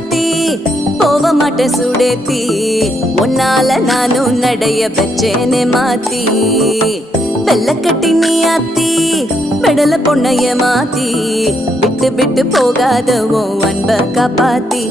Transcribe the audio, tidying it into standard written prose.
சாத்தி போக மாட்டேன் சுடேத்தி உன்னால நானும் நடைய வச்சேனே மாத்தி வெள்ள கட்டி நீ ஆத்தி பெடல பொண்ணைய மாத்தி விட்டு விட்டு போகாத உன் அன்ப காப்பாத்தி